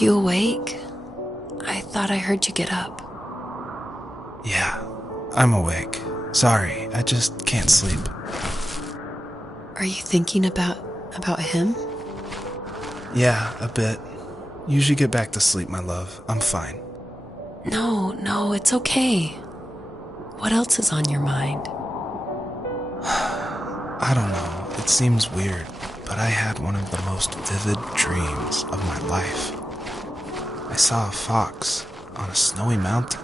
you awake? I thought I heard you get up. Yeah, I'm awake. Sorry, I just can't sleep. Are you thinking about him? Yeah, a bit. Usually get back to sleep, my love. I'm fine. No, it's okay. What else is on your mind? I don't know. It seems weird, but I had one of the most vivid dreams of my life. I saw a fox on a snowy mountain,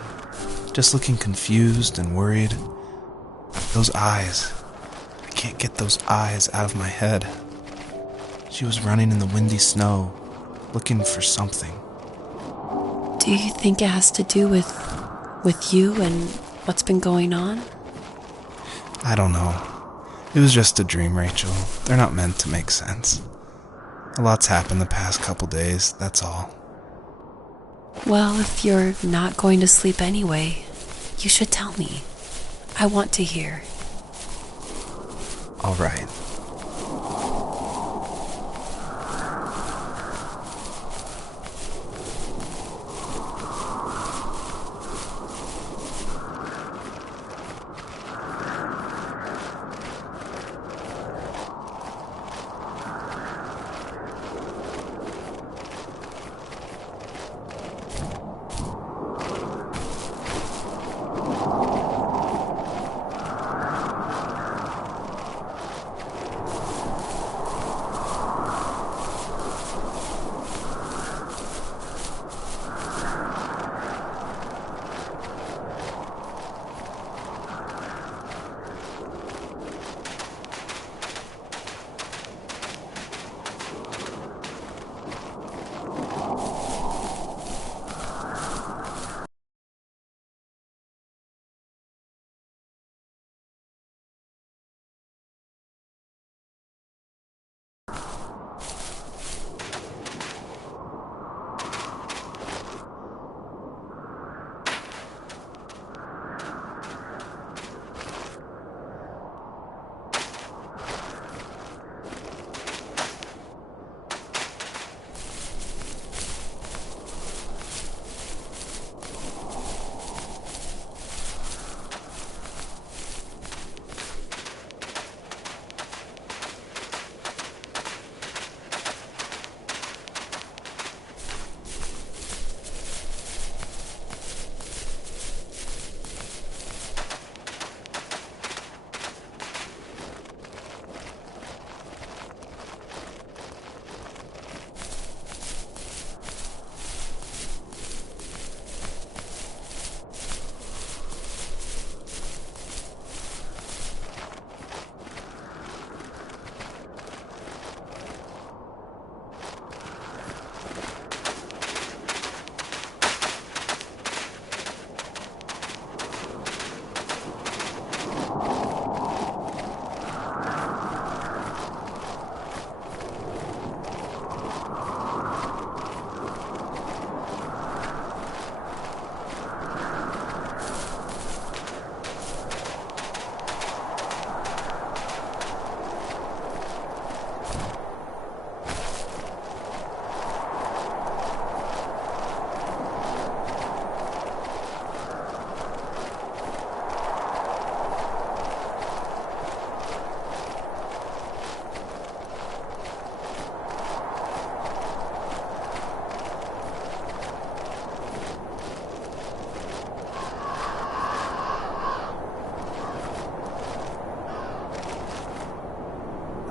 just looking confused and worried. Those eyes. I can't get those eyes out of my head. She was running in the windy snow, looking for something. Do you think it has to do with you and what's been going on? I don't know. It was just a dream, Rachel. They're not meant to make sense. A lot's happened the past couple days, that's all. Well, if you're not going to sleep anyway, you should tell me. I want to hear. All right.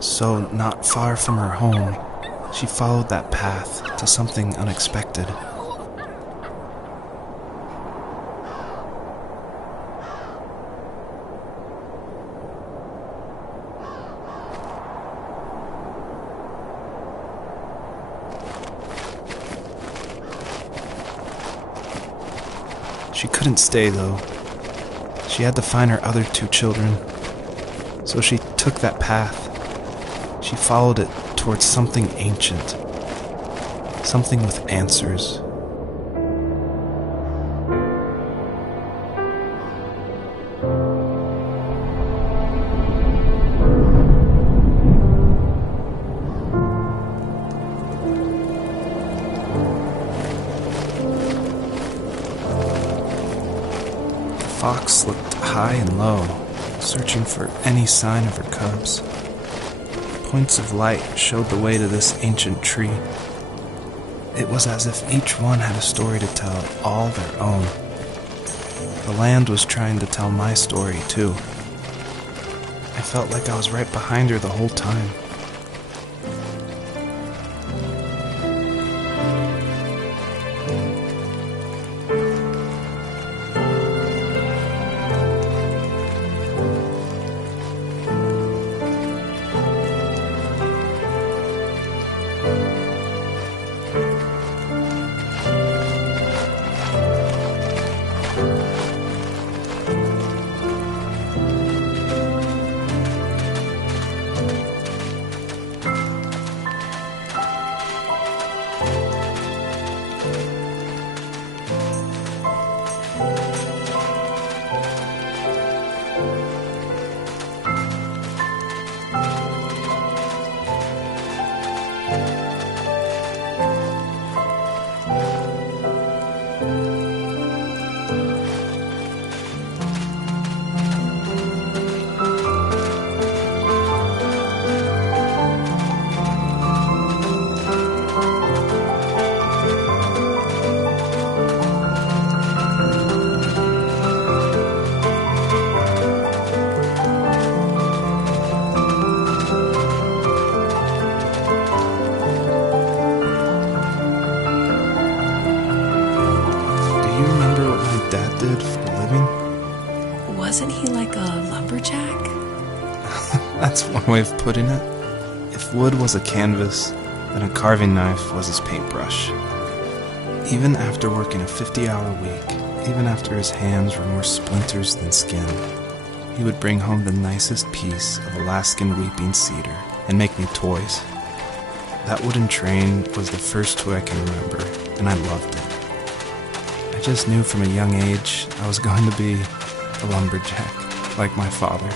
So, not far from her home, she followed that path to something unexpected. She couldn't stay, though. She had to find her other 2 children. So she took that path. She followed it towards something ancient. Something with answers. high and low, searching for any sign of her cubs. Points of light showed the way to this ancient tree. It was as if each one had a story to tell, all their own. The land was trying to tell my story, too. I felt like I was right behind her the whole time. Did for a living? Wasn't he like a lumberjack? That's one way of putting it. If wood was a canvas, then a carving knife was his paintbrush. Even after working a 50-hour week, even after his hands were more splinters than skin, he would bring home the nicest piece of Alaskan weeping cedar and make me toys. That wooden train was the first toy I can remember, and I loved it. I just knew from a young age I was going to be a lumberjack, like my father.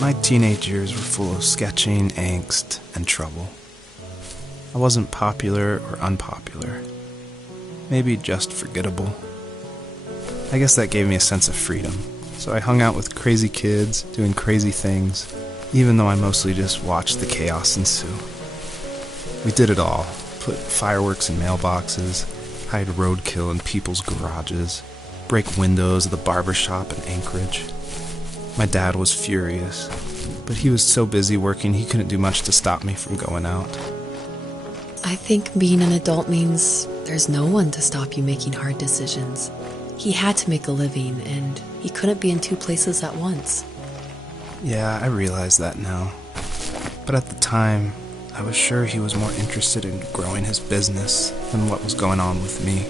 My teenage years were full of sketching, angst, and trouble. I wasn't popular or unpopular. Maybe just forgettable. I guess that gave me a sense of freedom. So I hung out with crazy kids, doing crazy things, even though I mostly just watched the chaos ensue. We did it all. Put fireworks in mailboxes, hide roadkill in people's garages, break windows of the barber shop in Anchorage. My dad was furious, but he was so busy working he couldn't do much to stop me from going out. I think being an adult means there's no one to stop you making hard decisions. He had to make a living, and he couldn't be in two places at once. Yeah, I realize that now. But at the time, I was sure he was more interested in growing his business than what was going on with me.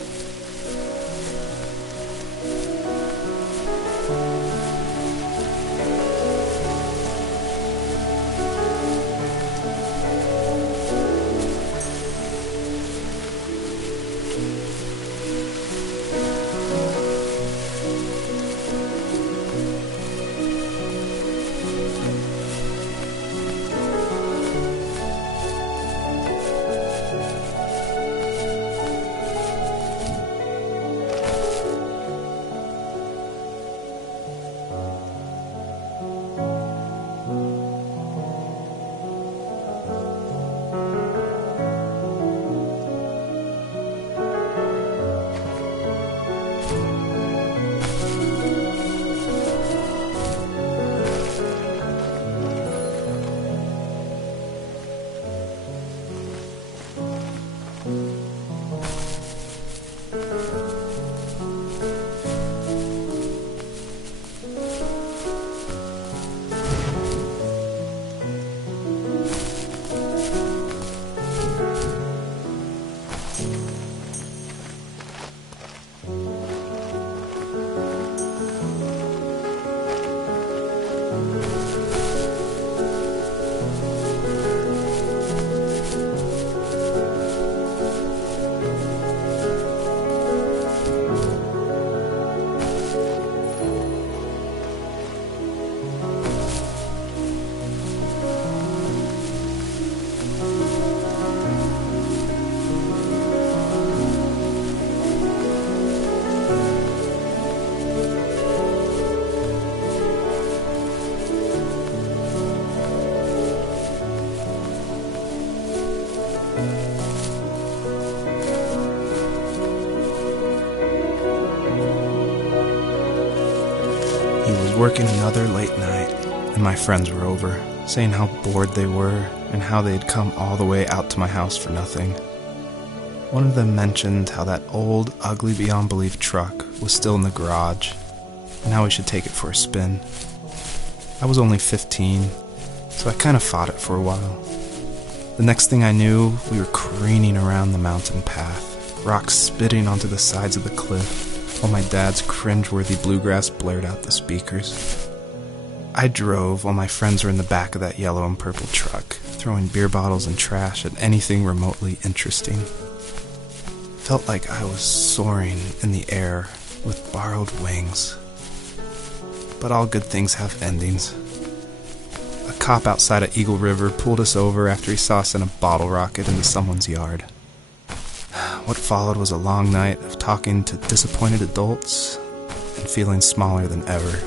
He was working another late night, and my friends were over, saying how bored they were and how they'd come all the way out to my house for nothing. One of them mentioned how that old, ugly beyond belief truck was still in the garage, and how we should take it for a spin. I was only 15, so I kind of fought it for a while. The next thing I knew, we were careening around the mountain path, rocks spitting onto the sides of the cliff, while my dad's cringeworthy bluegrass blared out the speakers. I drove while my friends were in the back of that yellow and purple truck, throwing beer bottles and trash at anything remotely interesting. Felt like I was soaring in the air with borrowed wings. But all good things have endings. A cop outside of Eagle River pulled us over after he saw us in a bottle rocket into someone's yard. What followed was a long night of talking to disappointed adults and feeling smaller than ever.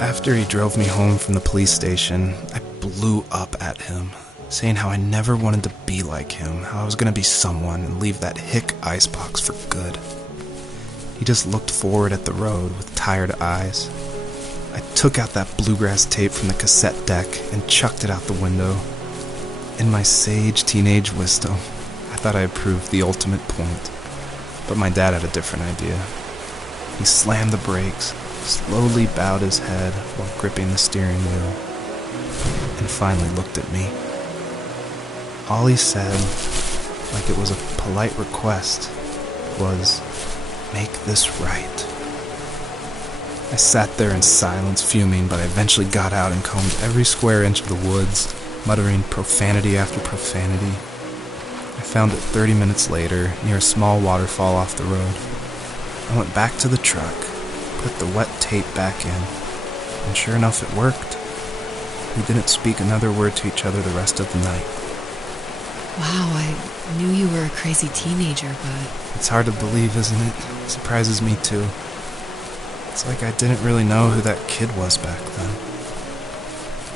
After he drove me home from the police station, I blew up at him, saying how I never wanted to be like him, how I was going to be someone and leave that hick icebox for good. He just looked forward at the road with tired eyes. I took out that bluegrass tape from the cassette deck and chucked it out the window. In my sage teenage wisdom, I thought I had proved the ultimate point. But my dad had a different idea. He slammed the brakes, slowly bowed his head while gripping the steering wheel, and finally looked at me. All he said, like it was a polite request, was, "Make this right." I sat there in silence, fuming, but I eventually got out and combed every square inch of the woods, muttering profanity after profanity. I found it 30 minutes later, near a small waterfall off the road. I went back to the truck, put the wet tape back in, and sure enough it worked. We didn't speak another word to each other the rest of the night. Wow, I knew you were a crazy teenager, but... It's hard to believe, isn't it? It surprises me too. It's like I didn't really know who that kid was back then.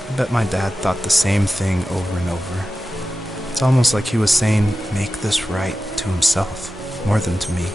I bet my dad thought the same thing over and over. It's almost like he was saying, "Make this right," to himself, more than to me.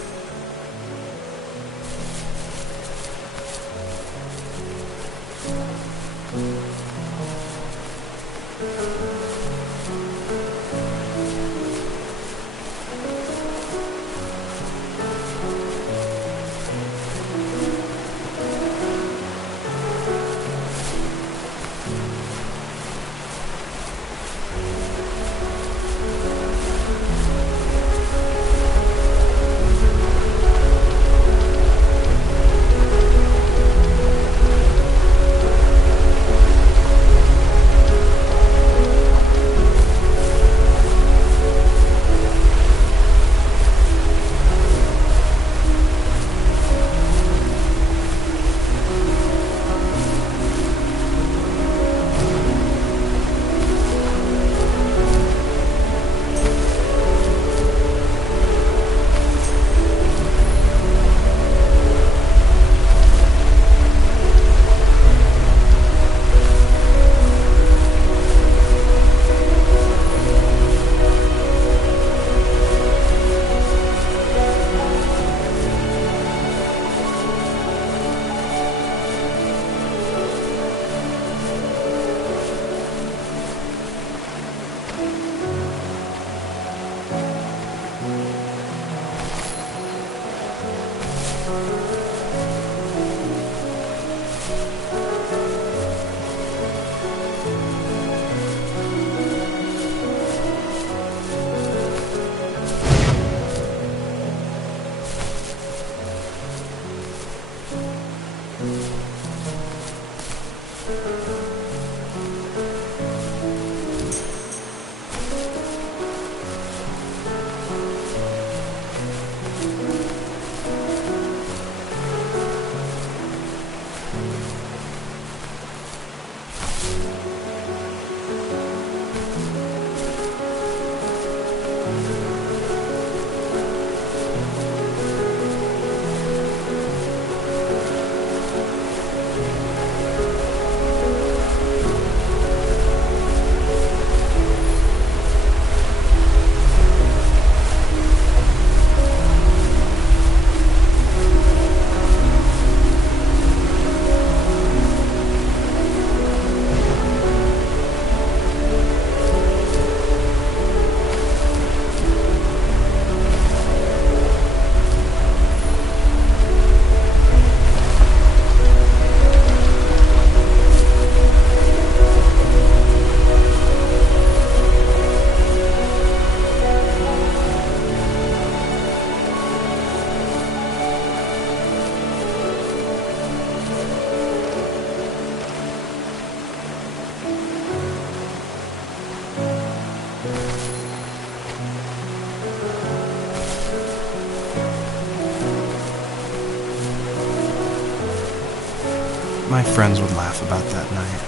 My friends would laugh about that night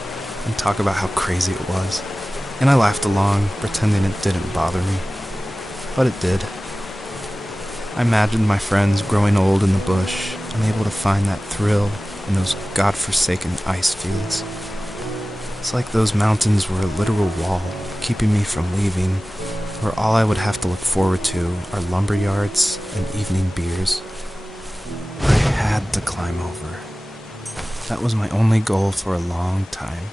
and talk about how crazy it was, and I laughed along, pretending it didn't bother me. But it did. I imagined my friends growing old in the bush, unable to find that thrill in those godforsaken ice fields. It's like those mountains were a literal wall, keeping me from leaving, where all I would have to look forward to are lumber yards and evening beers. I had to climb over. That was my only goal for a long time.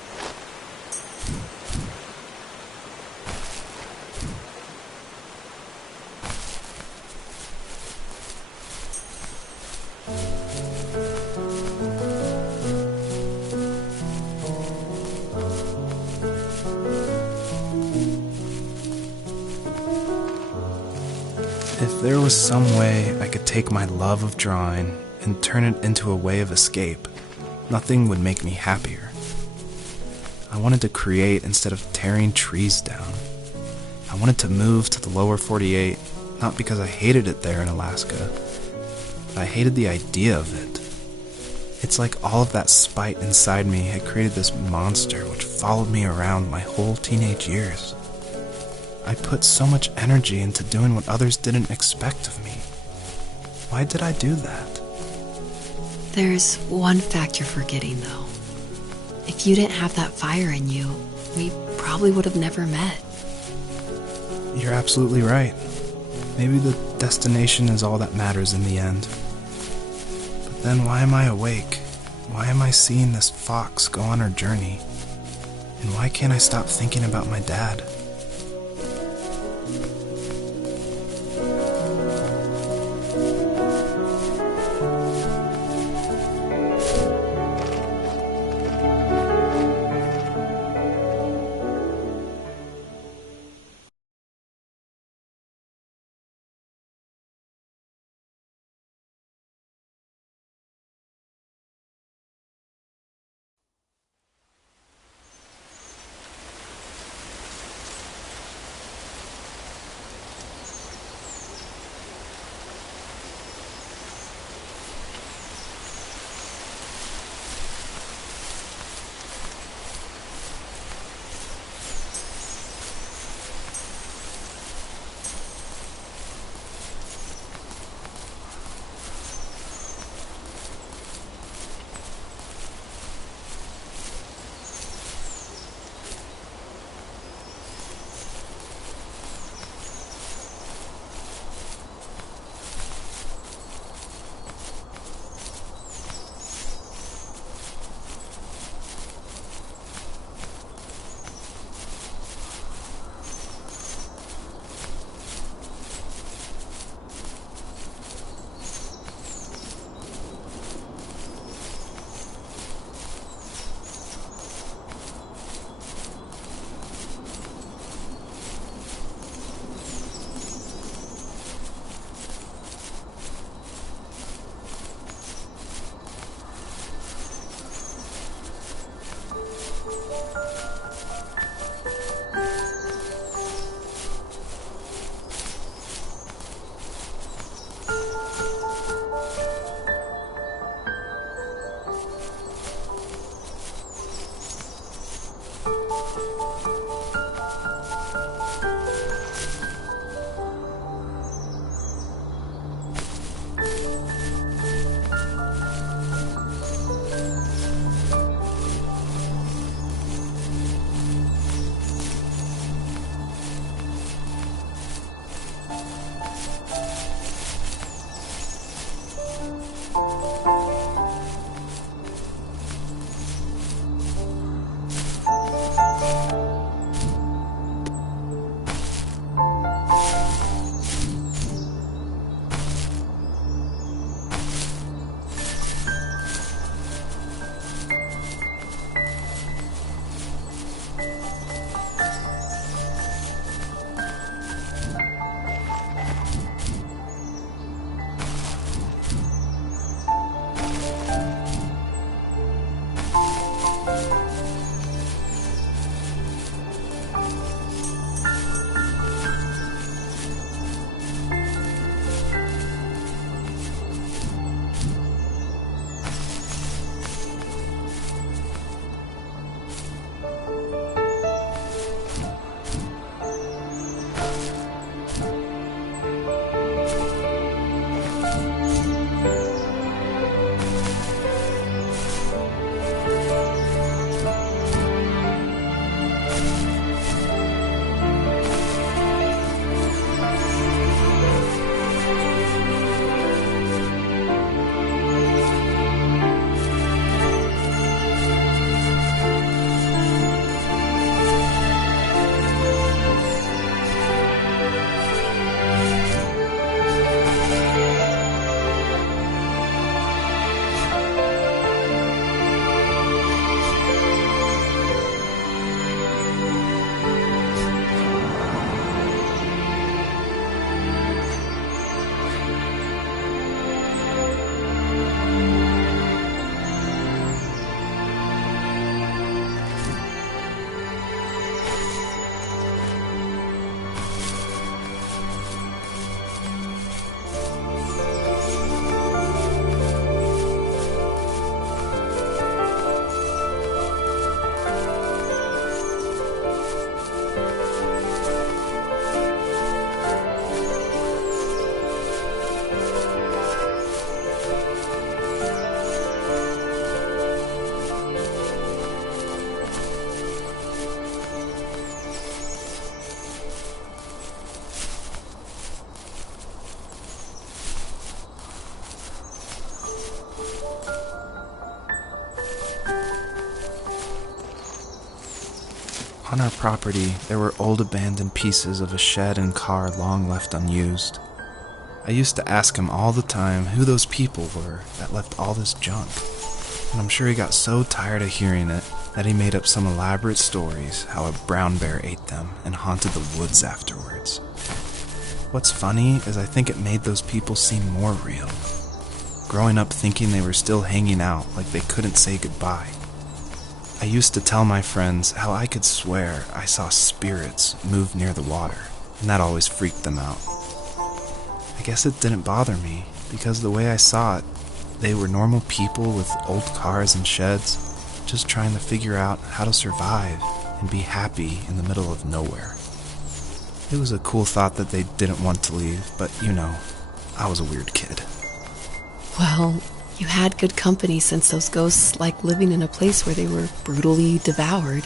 If there was some way I could take my love of drawing and turn it into a way of escape, nothing would make me happier. I wanted to create instead of tearing trees down. I wanted to move to the lower 48, not because I hated it there in Alaska, but I hated the idea of it. It's like all of that spite inside me had created this monster which followed me around my whole teenage years. I put so much energy into doing what others didn't expect of me. Why did I do that? There's one fact you're forgetting, though. If you didn't have that fire in you, we probably would have never met. You're absolutely right. Maybe the destination is all that matters in the end. But then why am I awake? Why am I seeing this fox go on her journey? And why can't I stop thinking about my dad? On our property, there were old abandoned pieces of a shed and car long left unused. I used to ask him all the time who those people were that left all this junk, and I'm sure he got so tired of hearing it that he made up some elaborate stories how a brown bear ate them and haunted the woods afterwards. What's funny is I think it made those people seem more real. Growing up thinking they were still hanging out like they couldn't say goodbye. I used to tell my friends how I could swear I saw spirits move near the water, and that always freaked them out. I guess it didn't bother me, because the way I saw it, they were normal people with old cars and sheds, just trying to figure out how to survive and be happy in the middle of nowhere. It was a cool thought that they didn't want to leave, but I was a weird kid. Well, you had good company since those ghosts like living in a place where they were brutally devoured.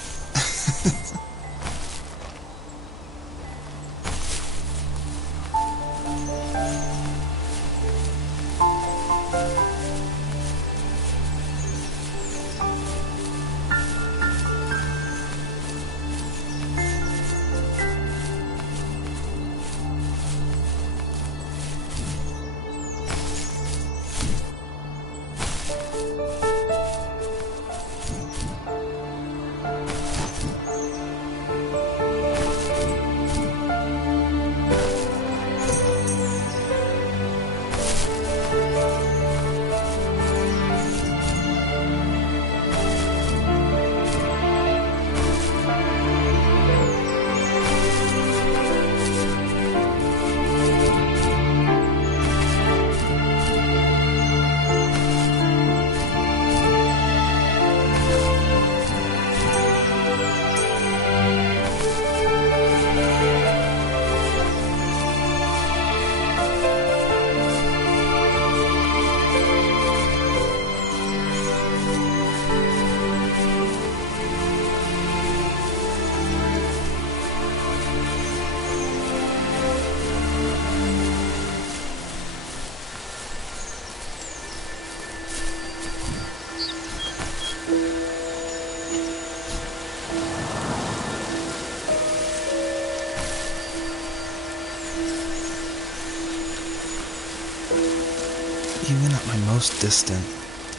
Even at my most distant,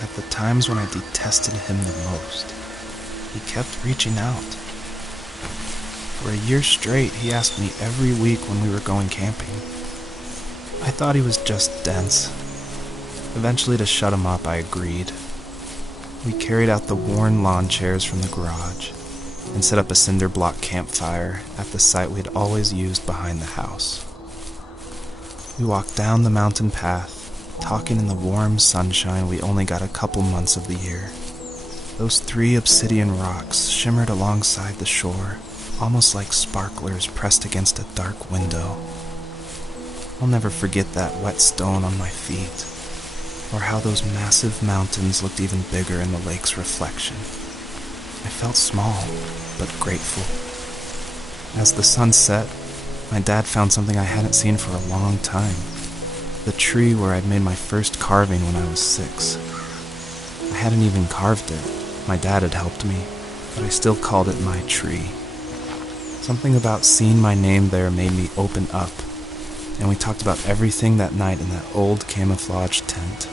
at the times when I detested him the most, he kept reaching out. For a year straight, he asked me every week when we were going camping. I thought he was just dense. Eventually, to shut him up, I agreed. We carried out the worn lawn chairs from the garage and set up a cinder block campfire at the site we had always used behind the house. We walked down the mountain path, talking in the warm sunshine we only got a couple months of the year. Those 3 obsidian rocks shimmered alongside the shore, almost like sparklers pressed against a dark window. I'll never forget that wet stone on my feet, or how those massive mountains looked even bigger in the lake's reflection. I felt small, but grateful. As the sun set, my dad found something I hadn't seen for a long time. The tree where I'd made my first carving when I was 6. I hadn't even carved it. My dad had helped me, but I still called it my tree. Something about seeing my name there made me open up, and we talked about everything that night in that old camouflage tent.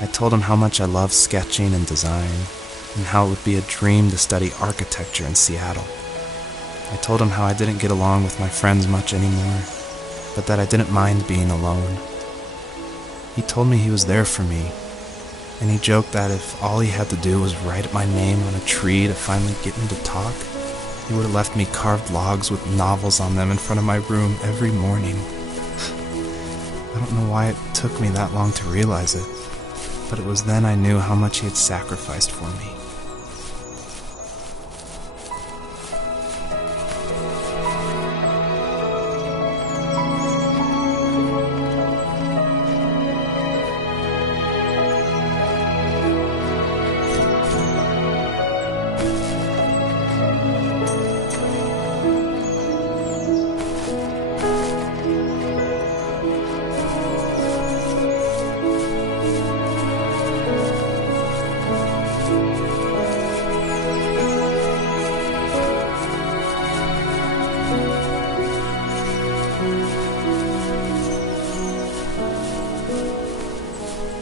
I told him how much I love sketching and design, and how it would be a dream to study architecture in Seattle. I told him how I didn't get along with my friends much anymore, but that I didn't mind being alone. He told me he was there for me, and he joked that if all he had to do was write my name on a tree to finally get me to talk, he would have left me carved logs with novels on them in front of my room every morning. I don't know why it took me that long to realize it, but it was then I knew how much he had sacrificed for me.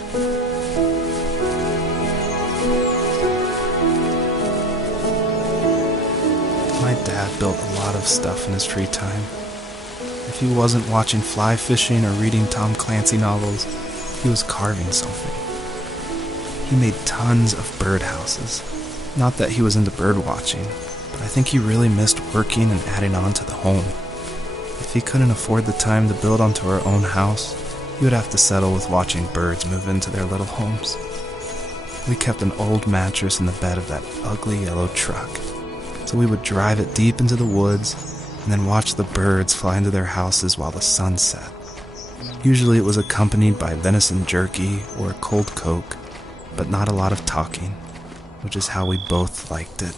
My dad built a lot of stuff in his free time. If he wasn't watching fly fishing or reading Tom Clancy novels, he was carving something. He made tons of birdhouses. Not that he was into bird watching, but I think he really missed working and adding on to the home. If he couldn't afford the time to build onto our own house, he would have to settle with watching birds move into their little homes. We kept an old mattress in the bed of that ugly yellow truck, so we would drive it deep into the woods and then watch the birds fly into their houses while the sun set. Usually it was accompanied by venison jerky or a cold Coke, but not a lot of talking, which is how we both liked it.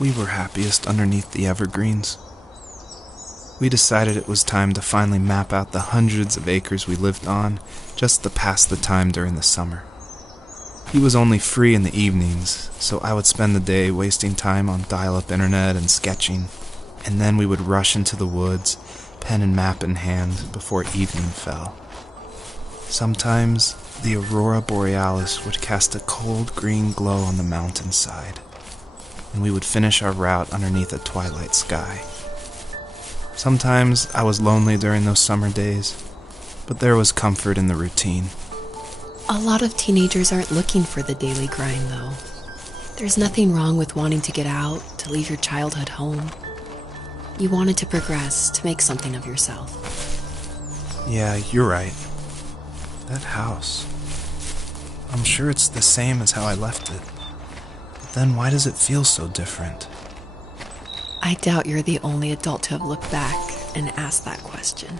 We were happiest underneath the evergreens. We decided it was time to finally map out the hundreds of acres we lived on just to pass the time during the summer. He was only free in the evenings, so I would spend the day wasting time on dial-up internet and sketching, and then we would rush into the woods, pen and map in hand, before evening fell. Sometimes the aurora borealis would cast a cold green glow on the mountainside, and we would finish our route underneath a twilight sky. Sometimes I was lonely during those summer days, but there was comfort in the routine. A lot of teenagers aren't looking for the daily grind, though. There's nothing wrong with wanting to get out, to leave your childhood home. You wanted to progress, to make something of yourself. Yeah, you're right. That house. I'm sure it's the same as how I left it. But then why does it feel so different? I doubt you're the only adult to have looked back and asked that question.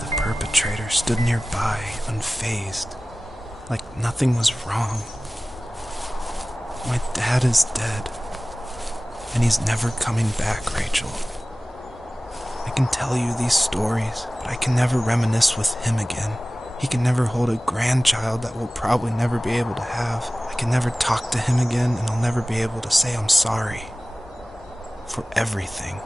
The perpetrator stood nearby, unfazed, like nothing was wrong. My dad is dead, and he's never coming back, Rachel. I can tell you these stories, but I can never reminisce with him again. He can never hold a grandchild that we'll probably never be able to have. I can never talk to him again, and I'll never be able to say I'm sorry for everything.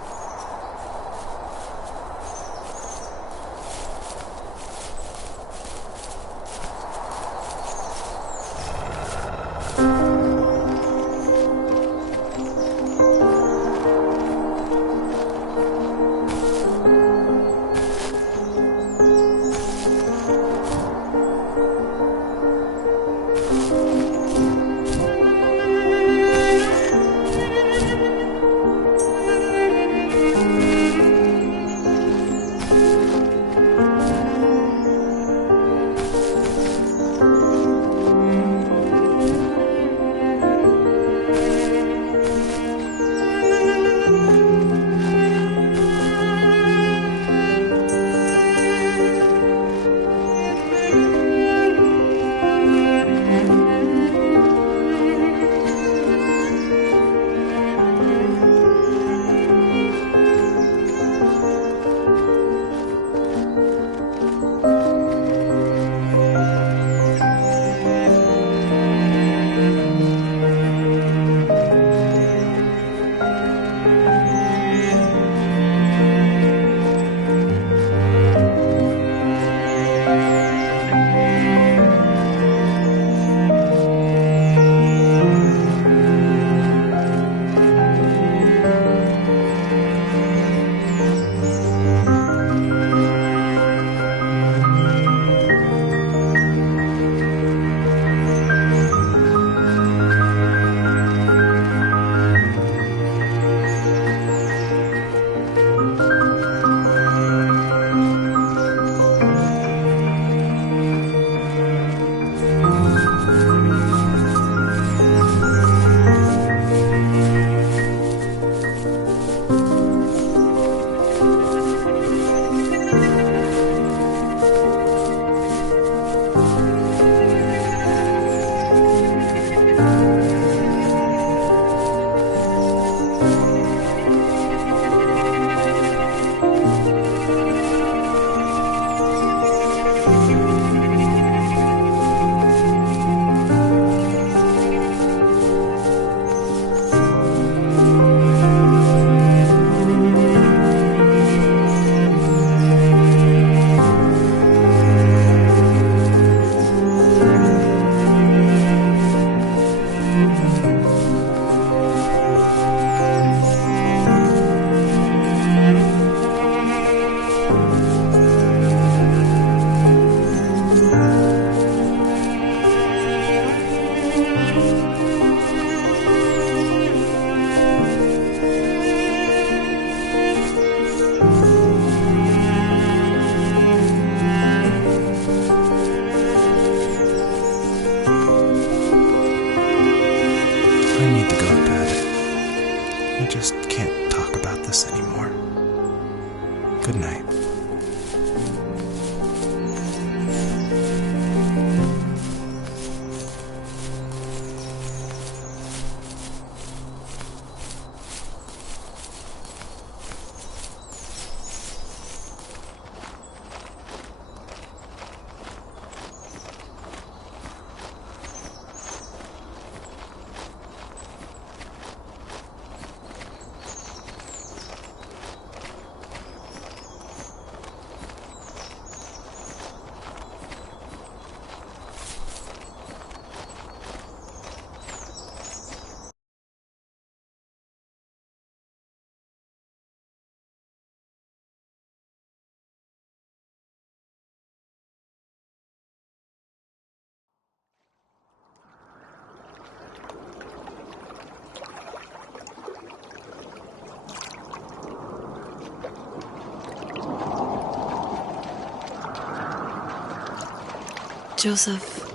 Joseph,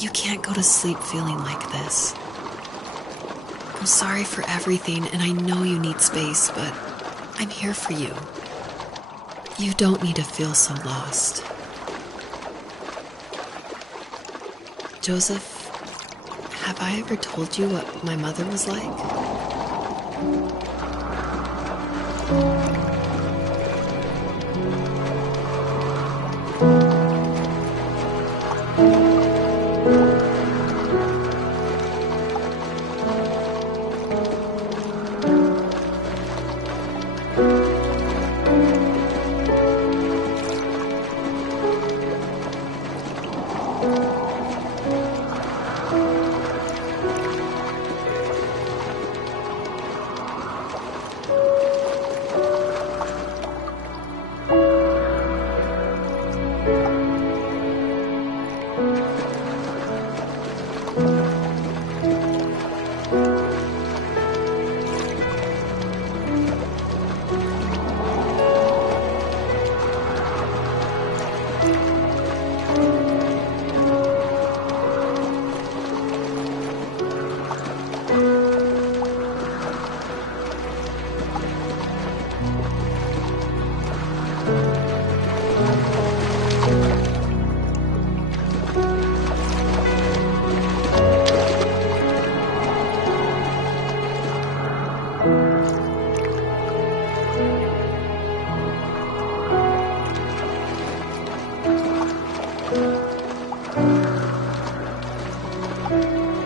you can't go to sleep feeling like this. I'm sorry for everything, and I know you need space, but I'm here for you. You don't need to feel so lost. Joseph, have I ever told you what my mother was like?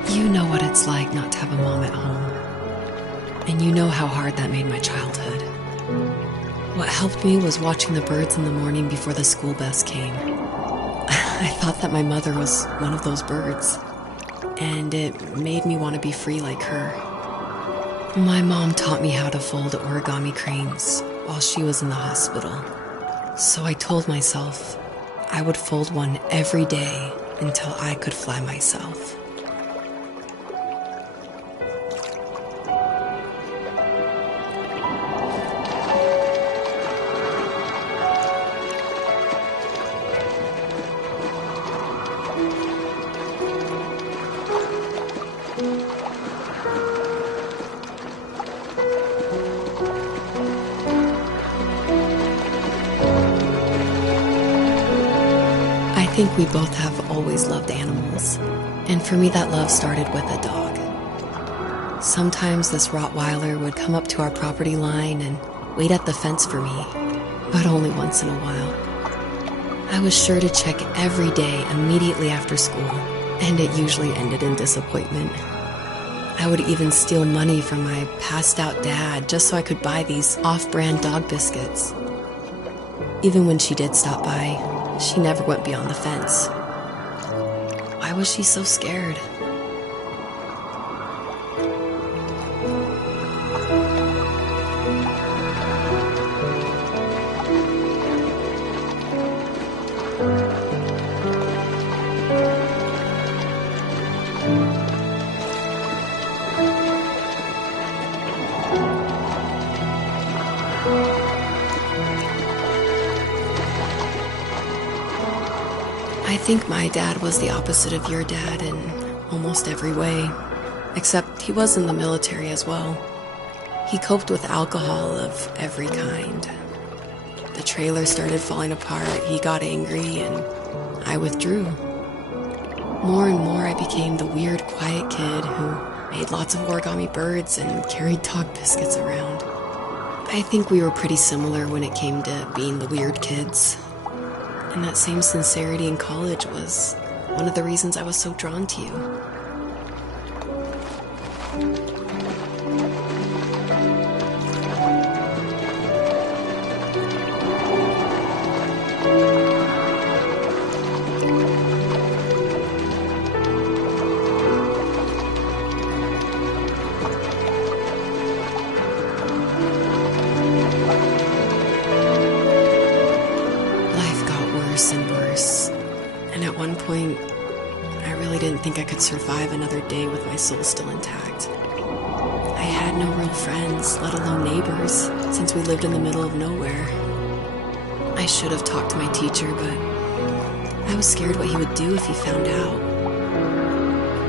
You know what it's like not to have a mom at home. And you know how hard that made my childhood. What helped me was watching the birds in the morning before the school bus came. I thought that my mother was one of those birds, and it made me want to be free like her. My mom taught me how to fold origami cranes while she was in the hospital. So I told myself I would fold one every day until I could fly myself. I think we both have always loved animals, and for me that love started with a dog. Sometimes this Rottweiler would come up to our property line and wait at the fence for me, but only once in a while. I was sure to check every day immediately after school, and it usually ended in disappointment. I would even steal money from my passed-out dad just so I could buy these off-brand dog biscuits. Even when she did stop by, she never went beyond the fence. Why was she so scared? I think my dad was the opposite of your dad in almost every way, except he was in the military as well. He coped with alcohol of every kind. The trailer started falling apart, he got angry, and I withdrew. More and more I became the weird, quiet kid who made lots of origami birds and carried dog biscuits around. I think we were pretty similar when it came to being the weird kids. And that same sincerity in college was one of the reasons I was so drawn to you. And worse. And at one point, I really didn't think I could survive another day with my soul still intact. I had no real friends, let alone neighbors, since we lived in the middle of nowhere. I should have talked to my teacher, but I was scared what he would do if he found out.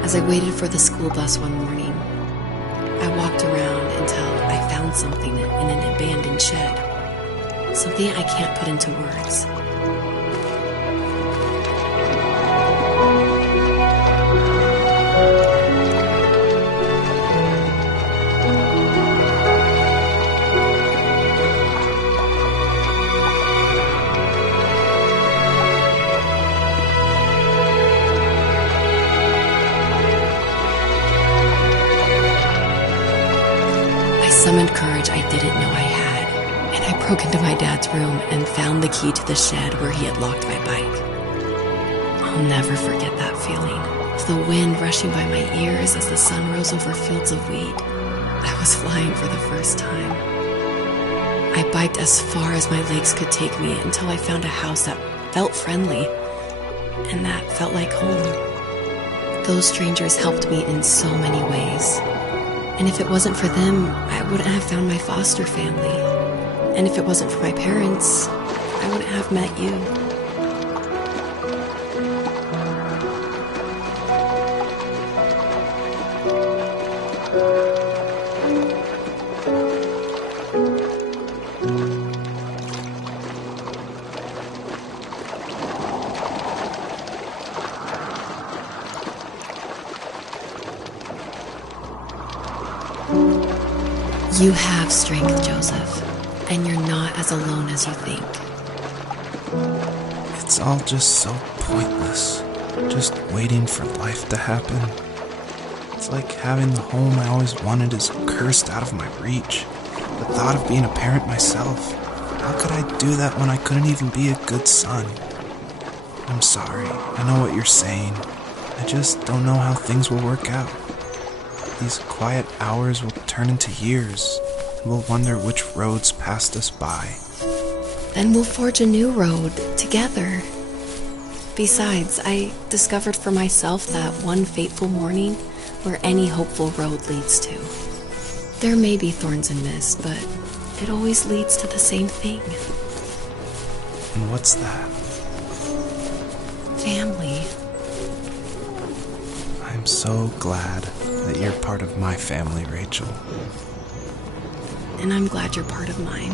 As I waited for the school bus one morning, I walked around until I found something in an abandoned shed. Something I can't put into words. I summoned courage I didn't know I had, and I broke into my dad's room and found the key to the shed where he had locked my bike. I'll never forget that feeling of the wind rushing by my ears as the sun rose over fields of wheat. I was flying for the first time. I biked as far as my legs could take me until I found a house that felt friendly and that felt like home. Those strangers helped me in so many ways. And if it wasn't for them, I wouldn't have found my foster family. And if it wasn't for my parents, I wouldn't have met you. You have strength, Joseph, and you're not as alone as you think. It's all just so pointless. Just waiting for life to happen. It's like having the home I always wanted is cursed out of my reach. The thought of being a parent myself. How could I do that when I couldn't even be a good son? I'm sorry. I know what you're saying. I just don't know how things will work out. These quiet hours will turn into years, and we'll wonder which roads passed us by. Then we'll forge a new road together. Besides, I discovered for myself that one fateful morning where any hopeful road leads to. There may be thorns and mist, but it always leads to the same thing. And what's that? Family. I'm so glad that you're part of my family, Rachel. And I'm glad you're part of mine.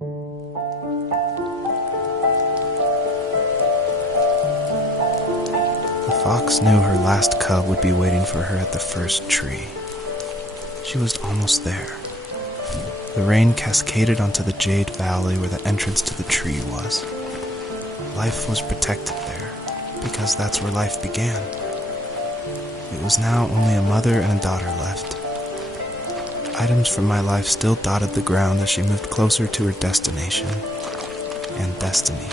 The fox knew her last cub would be waiting for her at the first tree. She was almost there. The rain cascaded onto the jade valley where the entrance to the tree was. Life was protected there, because that's where life began. It was now only a mother and a daughter left. Items from my life still dotted the ground as she moved closer to her destination and destiny.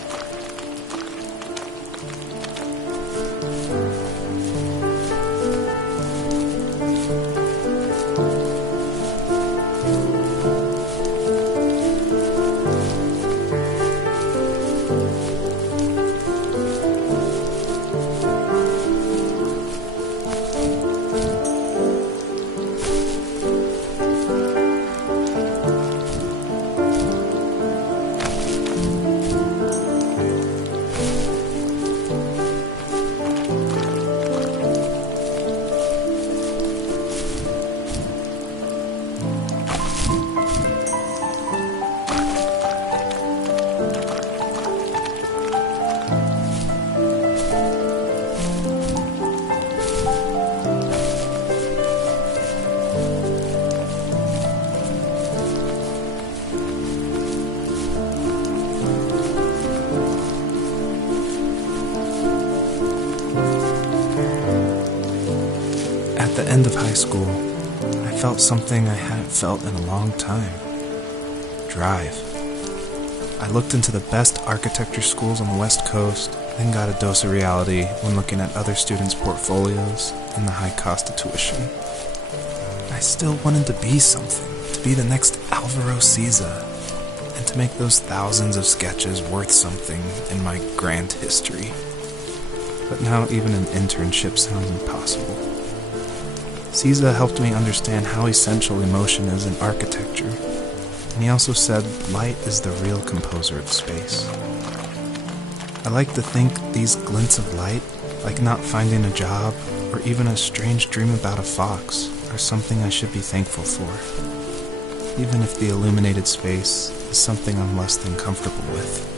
At the end of high school, I felt something I hadn't felt in a long time. Drive. I looked into the best architecture schools on the West Coast, then got a dose of reality when looking at other students' portfolios and the high cost of tuition. I still wanted to be something, to be the next Alvaro Siza, and to make those thousands of sketches worth something in my grand history. But now even an internship sounds impossible. Siza helped me understand how essential emotion is in architecture, and he also said light is the real composer of space. I like to think these glints of light, like not finding a job or even a strange dream about a fox, are something I should be thankful for, even if the illuminated space is something I'm less than comfortable with.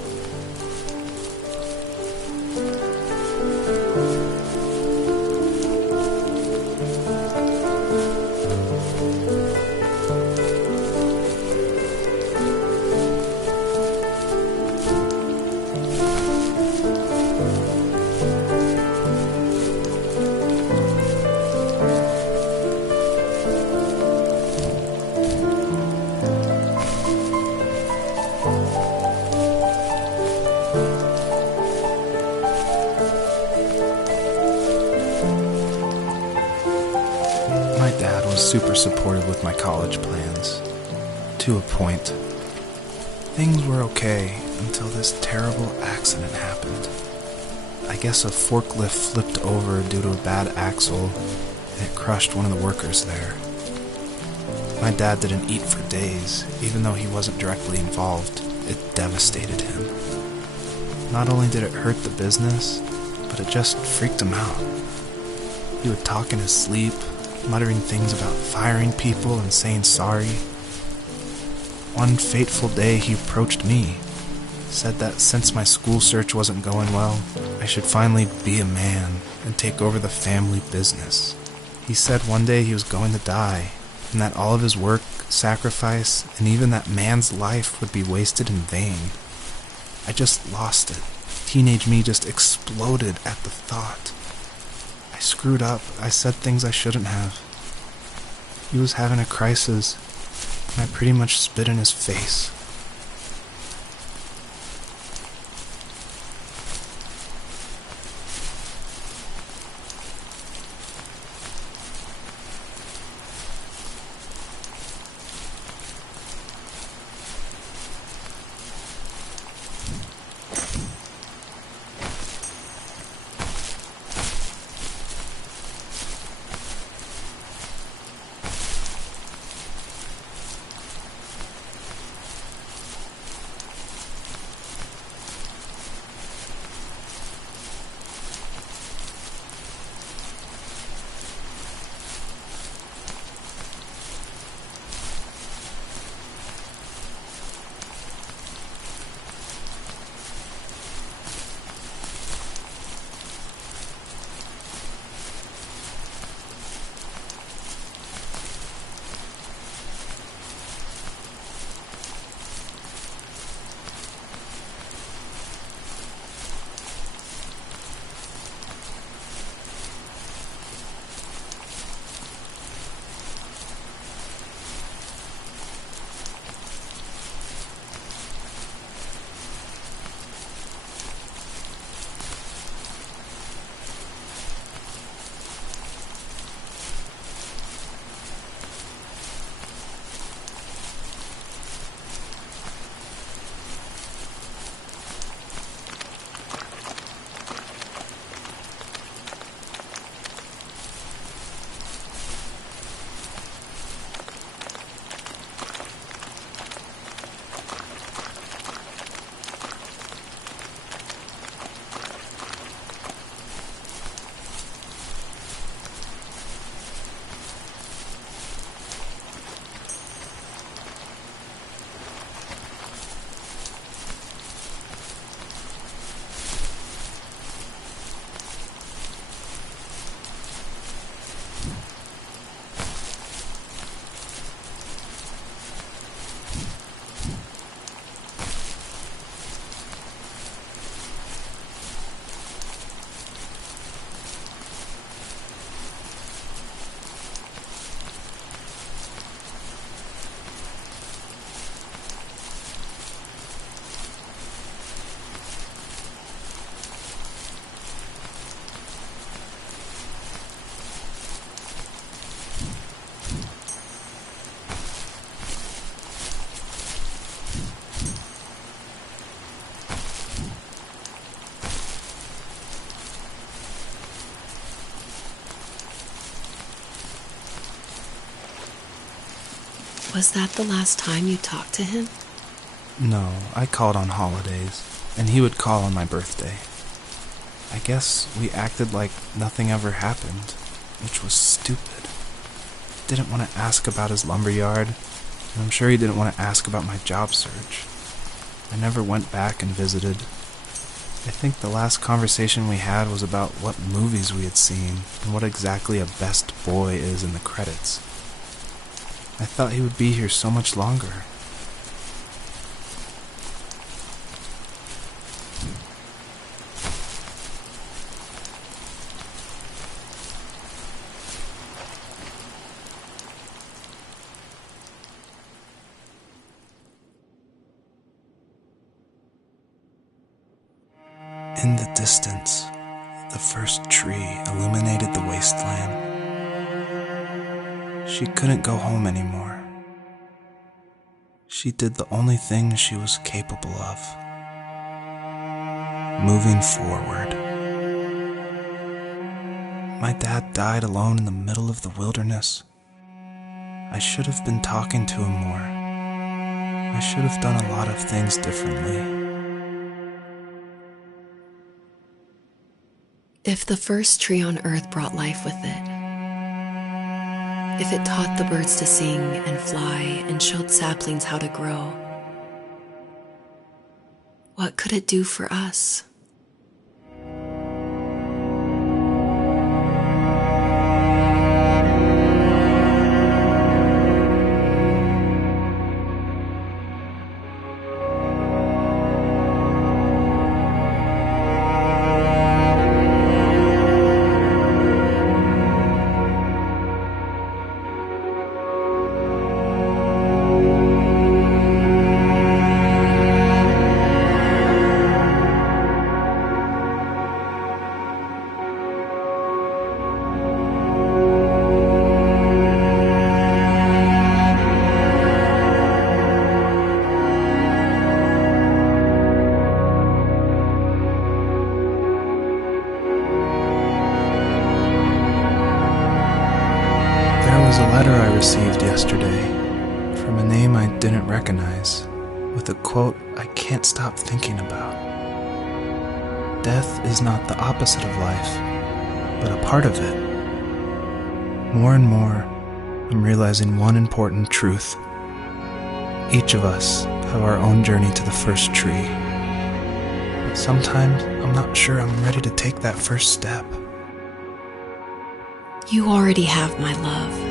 My dad was super supportive with my college plans, to a point. Things were okay until this terrible accident happened. I guess a forklift flipped over due to a bad axle, and it crushed one of the workers there. My dad didn't eat for days, even though he wasn't directly involved. It devastated him. Not only did it hurt the business, but it just freaked him out. He would talk in his sleep, muttering things about firing people and saying sorry. One fateful day he approached me, said that since my school search wasn't going well, I should finally be a man and take over the family business. He said one day he was going to die, and that all of his work, sacrifice, and even that man's life would be wasted in vain. I just lost it. Teenage me just exploded at the thought. I screwed up. I said things I shouldn't have. He was having a crisis, and I pretty much spit in his face. Was that the last time you talked to him? No, I called on holidays, and he would call on my birthday. I guess we acted like nothing ever happened, which was stupid. Didn't want to ask about his lumberyard, and I'm sure he didn't want to ask about my job search. I never went back and visited. I think the last conversation we had was about what movies we had seen and what exactly a best boy is in the credits. I thought he would be here so much longer. In the distance, the first tree illuminated the wasteland. She couldn't go home anymore. She did the only thing she was capable of: moving forward. My dad died alone in the middle of the wilderness. I should have been talking to him more. I should have done a lot of things differently. If the first tree on Earth brought life with it, if it taught the birds to sing and fly and showed saplings how to grow, what could it do for us? Was a letter I received yesterday from a name I didn't recognize, with a quote I can't stop thinking about. Death is not the opposite of life, but a part of it. More and more, I'm realizing one important truth. Each of us have our own journey to the first tree, but sometimes I'm not sure I'm ready to take that first step. You already have my love.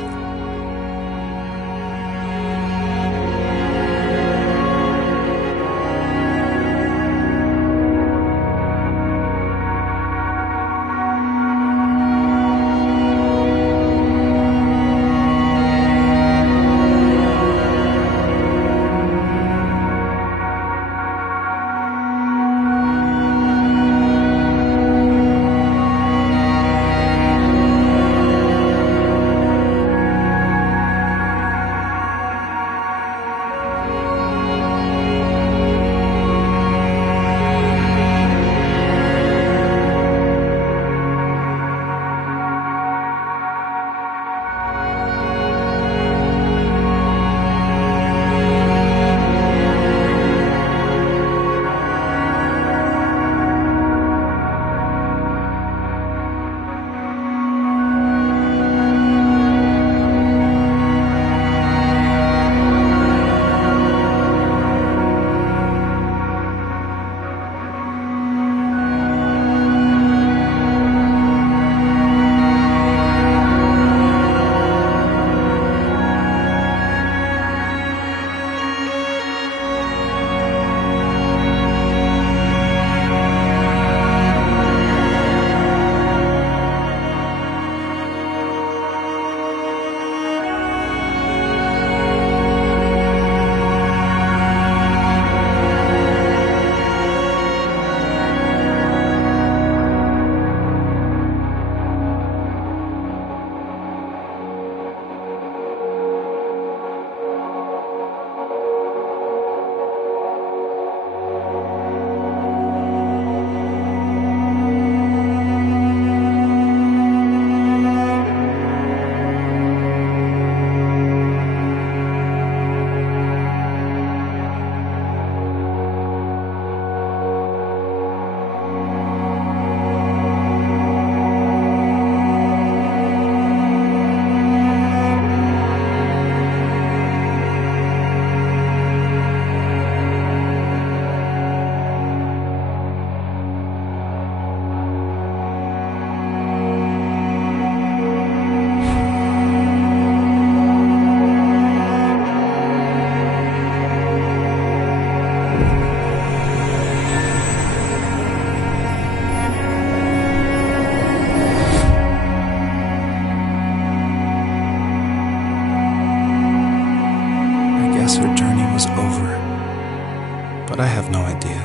was over. But I have no idea.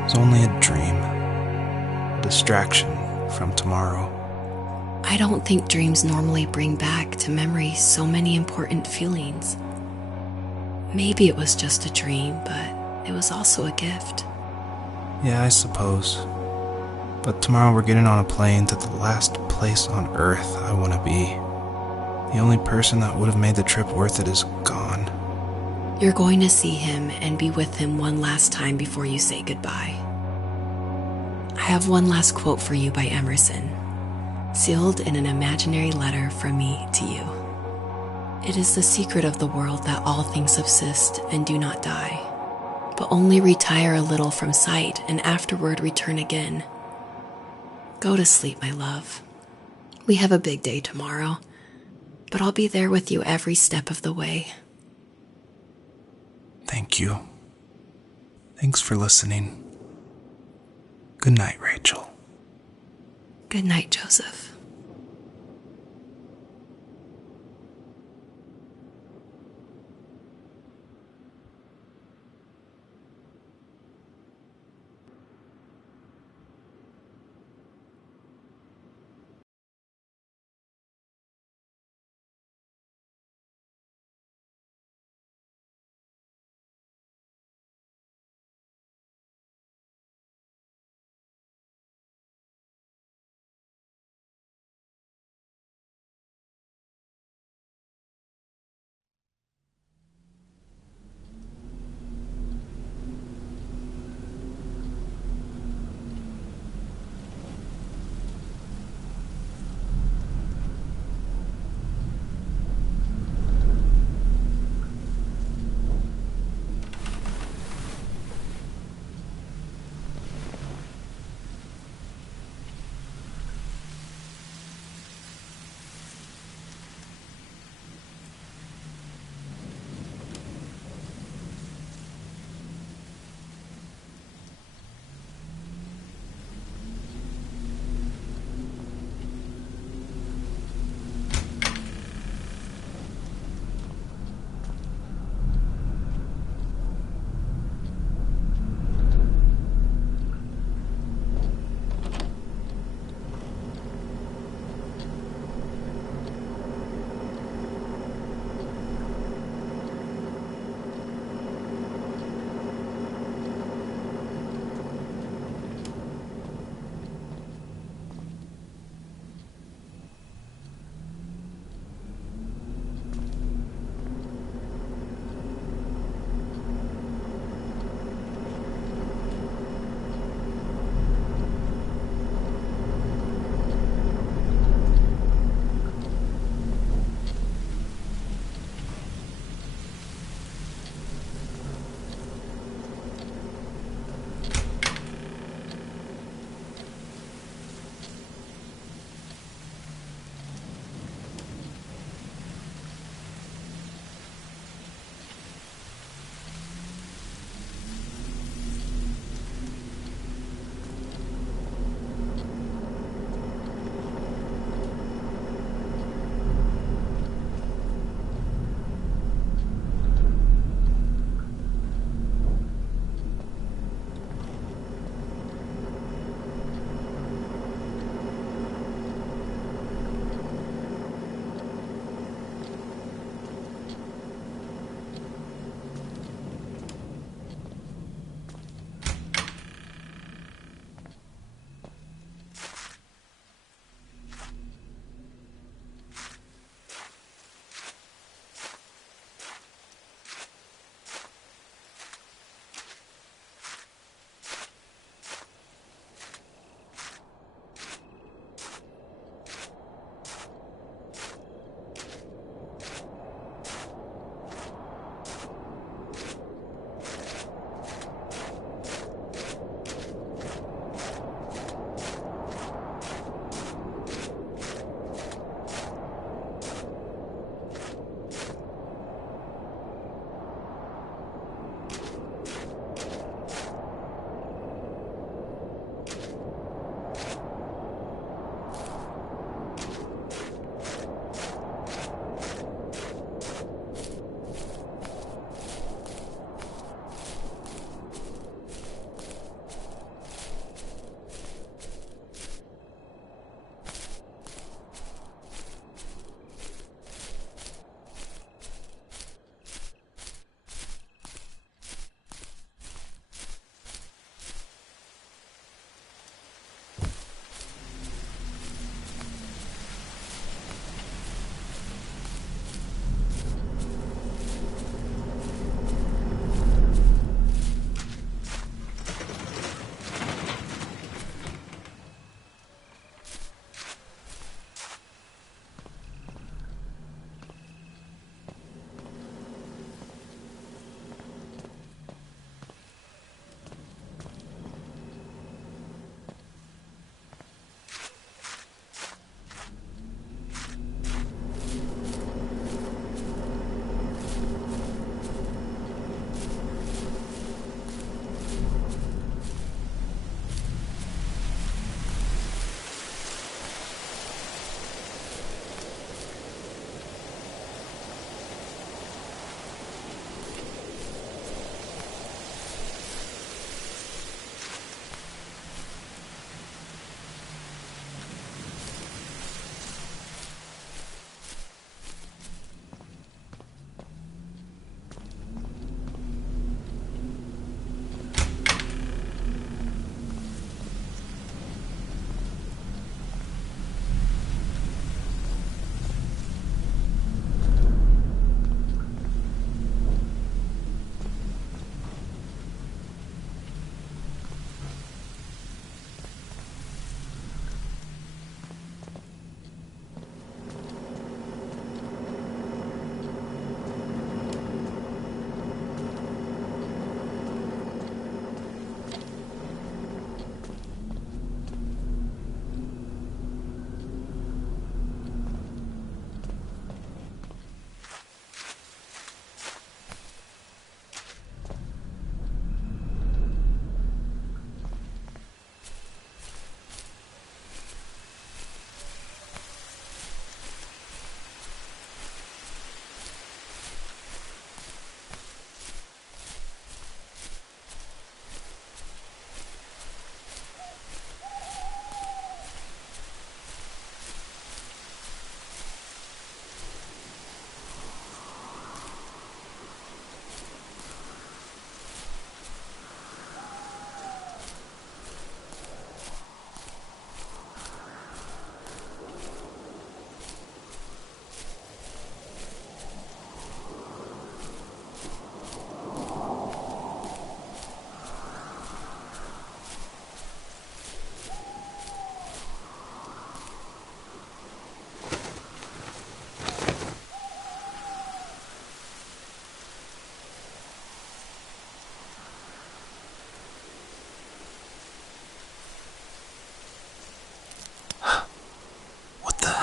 It was only a dream, a distraction from tomorrow. I don't think dreams normally bring back to memory so many important feelings. Maybe it was just a dream, but it was also a gift. Yeah, I suppose. But tomorrow we're getting on a plane to the last place on Earth I want to be. The only person that would have made the trip worth it is gone. You're going to see him and be with him one last time before you say goodbye. I have one last quote for you by Emerson, sealed in an imaginary letter from me to you. It is the secret of the world that all things subsist and do not die, but only retire a little from sight and afterward return again. Go to sleep, my love. We have a big day tomorrow, but I'll be there with you every step of the way. Thank you. Thanks for listening. Good night, Rachel. Good night, Joseph.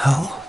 hell?